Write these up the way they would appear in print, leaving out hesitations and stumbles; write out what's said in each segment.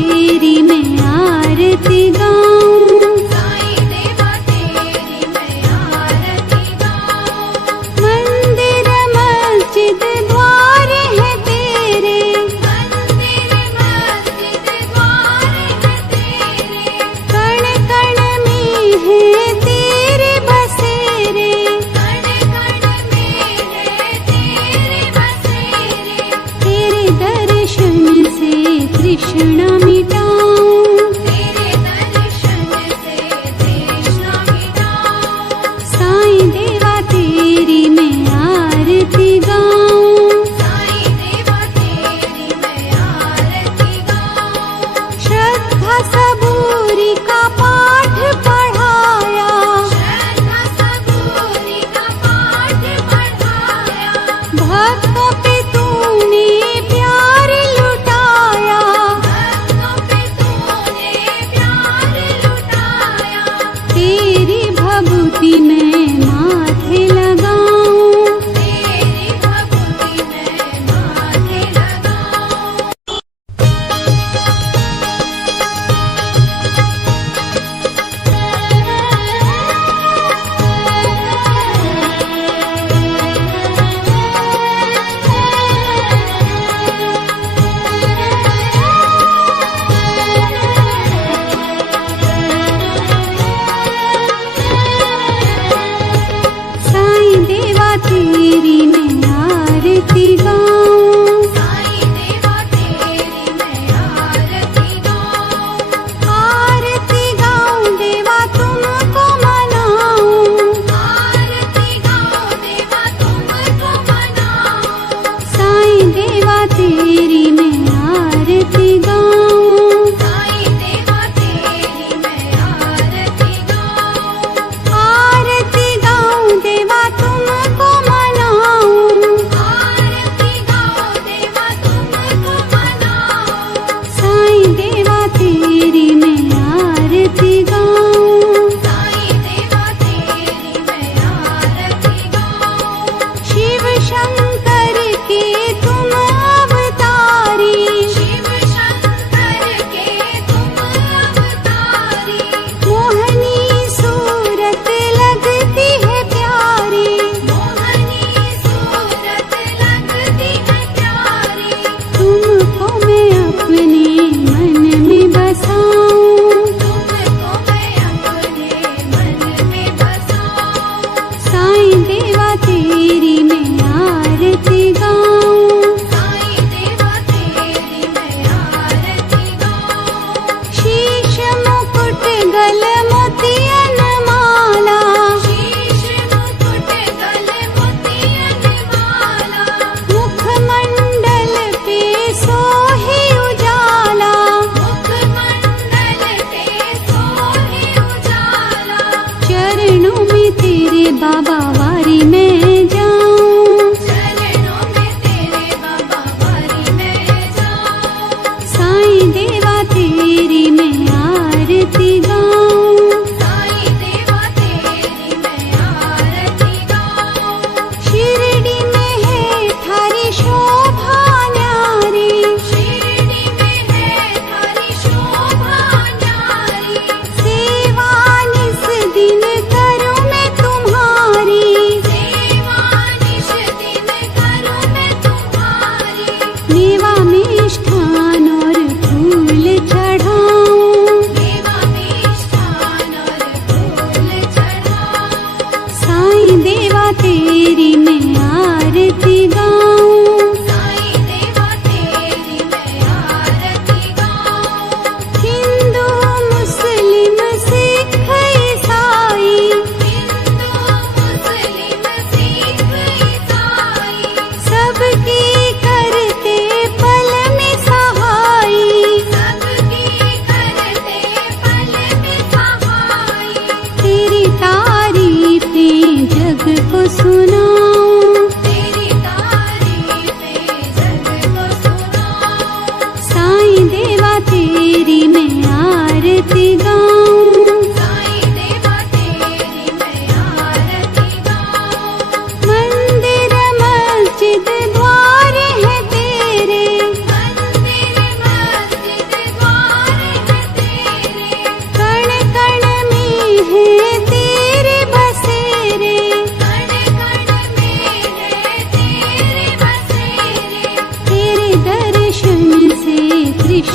तेरी मैं आरती गाऊं, साईं देवा तेरी मैं आरती गाऊं। मंदिर मस्जिद द्वार है तेरे, मंदिर मस्जिद द्वार है तेरे, कण कण में है तेरे बसेरे, कण कण में है तेरे बसेरे। तेरे दर्शन से तृष्णा मिटाऊं, तेरे दर्शन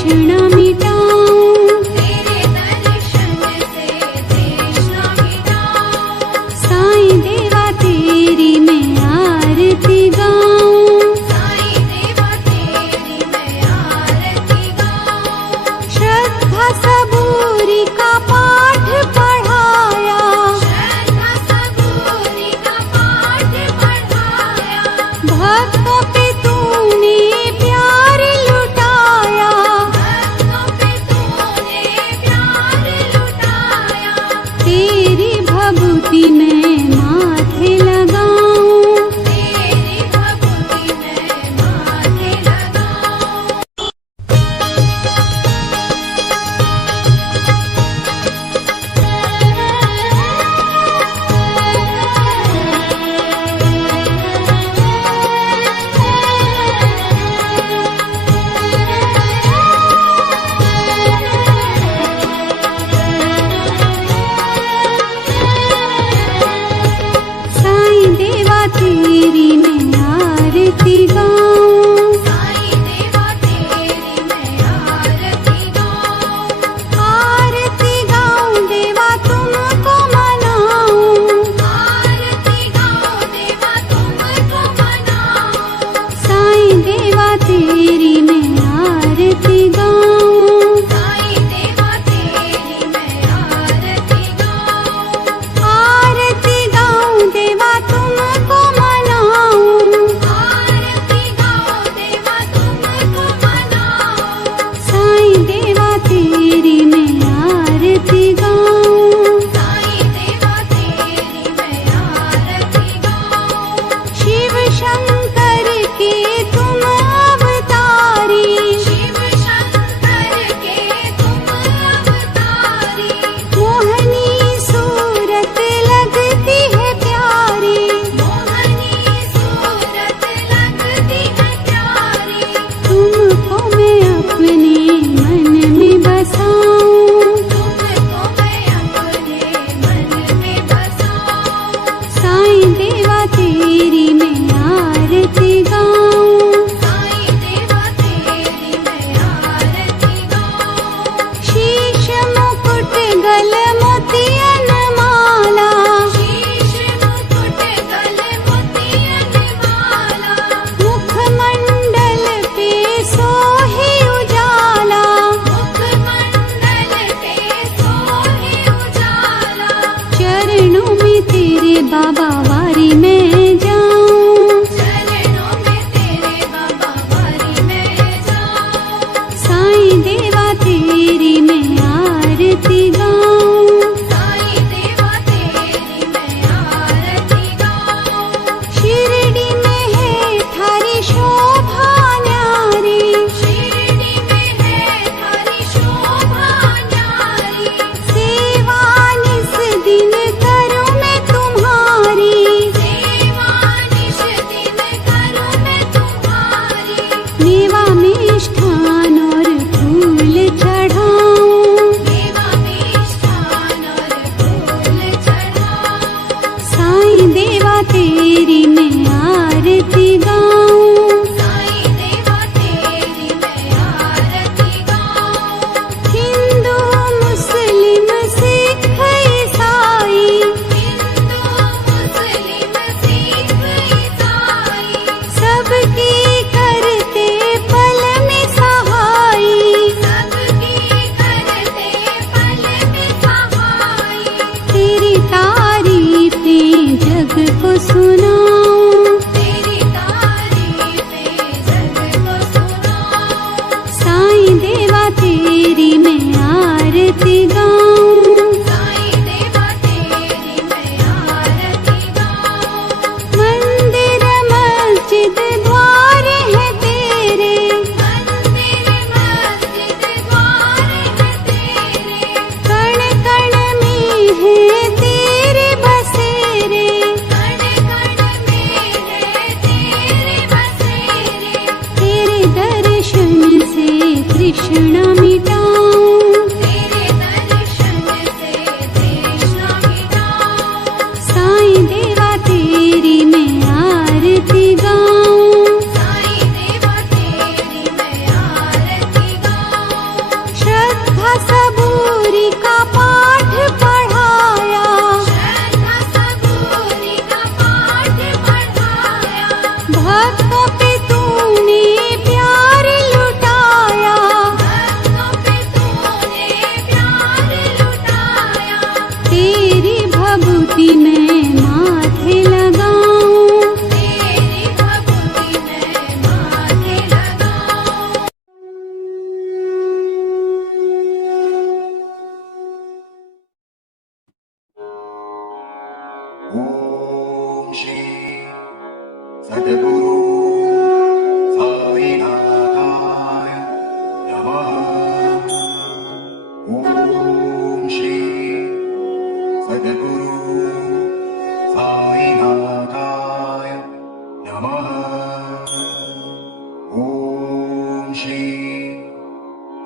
तृष्णा मिटाऊं। तेरे दर्शन से तृष्णा मिटाऊं। साईं देवा तेरी मैं आरती गाऊं। साईं देवा तेरी मैं आरती गाऊं। श्रद्धा सबूरी का पाठ पढ़ाया। श्रद्धा सबूरी का पाठ पढ़ाया। भक्तों पे तूने प्यार लुटाया। भक्तों पे तूने प्यार लुटाया। तेरी भभूति मैं माथे लगाऊं। तेरी भक्ति में माथे लगाऊं। साईं देवा तेरी मैं आरती गाऊं। साईं देवा तेरी मैं आरती गाऊं। आरती गाऊं देवा तुमको मनाऊं। आरती गाऊं देवा तुमको मनाऊं। साईं देवा तेरी मैं आरती गाऊं। साईं देवा तेरी मैं आरती गाऊं। आरती गाऊं देवा तुमको मनाऊं। आरती गाऊं देवा तुमको मनाऊं। साईं देवा तेरी मैं आरती गाऊं। साईं देवा तेरी मैं आरती गाऊं। शिव शंकर के तुम अवतारी। शिव शंकर के तुम अवतारी। मोहनी सूरत लगती है प्यारी। मोहनी सूरत लगती है प्यारी। तुमको मैं अपने मन में बसाऊं। तुमको मैं अपने मन में बसाऊं। साईं देवा तेरी मैं आरती गाऊं। साईं देवा तेरी मैं आरती गाऊं। शीश मुकुट गल मोतियन माला। शीश मुकुट गल मोतियन माला। मुखमंडल पे सोहे उजाला। मुखमंडल पे सोहे उजाला। चरणों में तेरे बाबा वारी में जाऊं। चरणों में तेरे बाबा वारी में जाऊं। साईं देवा तेरी मैं आरती गाऊं। साईं देवा तेरी मैं आरती गाऊं। शिरडी में है थारी शोभा न्यारी। शिरडी में है थारी शोभा न्यारी। सेवा निस दिन करूं मैं तुम्हारी। सेवा निश दिन करूं मैं तुम्हारी। मेवा मिष्ठान और फूल चढ़ाऊं। देवा मिष्ठान और फूल चढ़ाऊं। साईं देवा तेरी मैं आरती गाऊं। साईं देवा तेरी मैं आरती गाऊं। हिंदू मुस्लिम सिख ईसाई। हिंदू मुस्लिम सिख ईसाई। सबकी करते पल में सहाई। सबकी करते पल में सहाई। तेरी तारीफें जग को सुनाऊं। तेरी तारीफें जग को सुनाऊं। साईं देवा तेरी मैं आरती गाऊं। साईं देवा तेरी मैं आरती गाऊं। मंदिर मस्जिद द्वार है तेरे। मंदिर मस्जिद द्वार है तेरे। कण कण में है तेरे बसेरे। कण कण में है तेरे बसेरे। तेरे दर्शन से तृष्णा मिटाऊं। तेरे दर्शन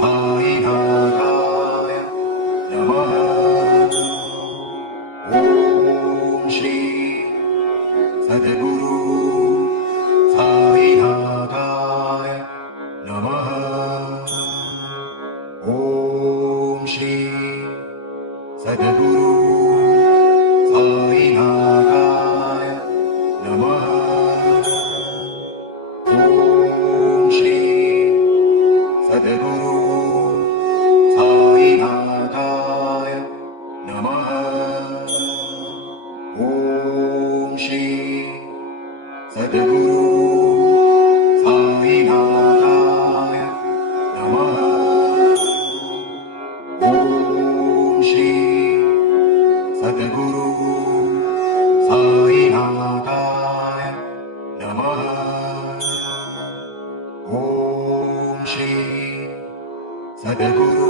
साईनाथाय नमः ॐ श्री सद्गुरु साईनाथाय नमः ॐ श्री सद्गुरु साईनाथाय नमः ॐ श्री सद्गुरु साईनाथाय नमः ॐ श्री सद्गुरु साईनाथाय नमः ॐ श्री सद्गुरु साईनाथाय नमः ॐ श्री सद्गुरु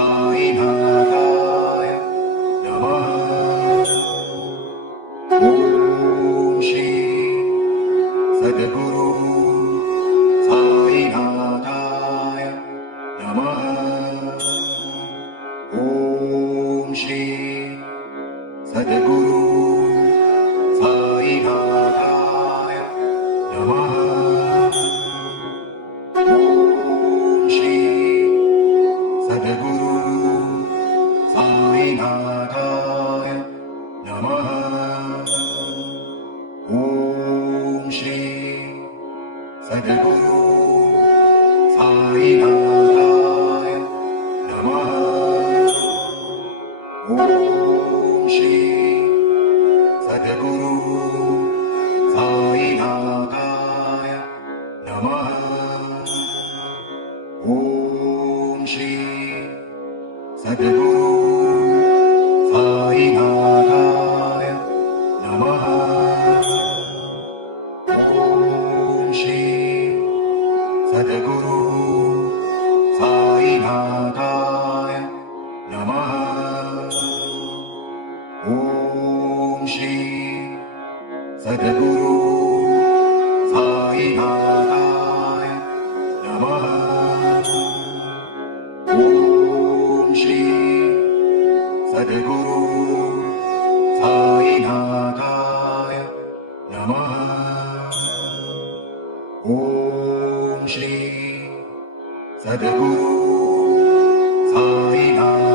साईनाथाय नमः ॐ श्री सद्गुरु साईनाथाय नमः ॐ श्री सद्गुरु साईनाथाय नमः ॐ श्री सद्गुरु साईनाथाय नमः ॐ श्री सद्गुरु साईनाथाय नमः ॐ श्री सद्गुरु साईनाथाय नमः ॐ श्री सद्गुरु साईनाथाय नमः ॐ श्री सद्गुरु साईनाथाय नमः ॐ श्री सद्गुरु साईनाथाय नमः ॐ श्री सद्गुरु साईनाथाय नमः ॐ श्री सद्गुरु साईनाथाय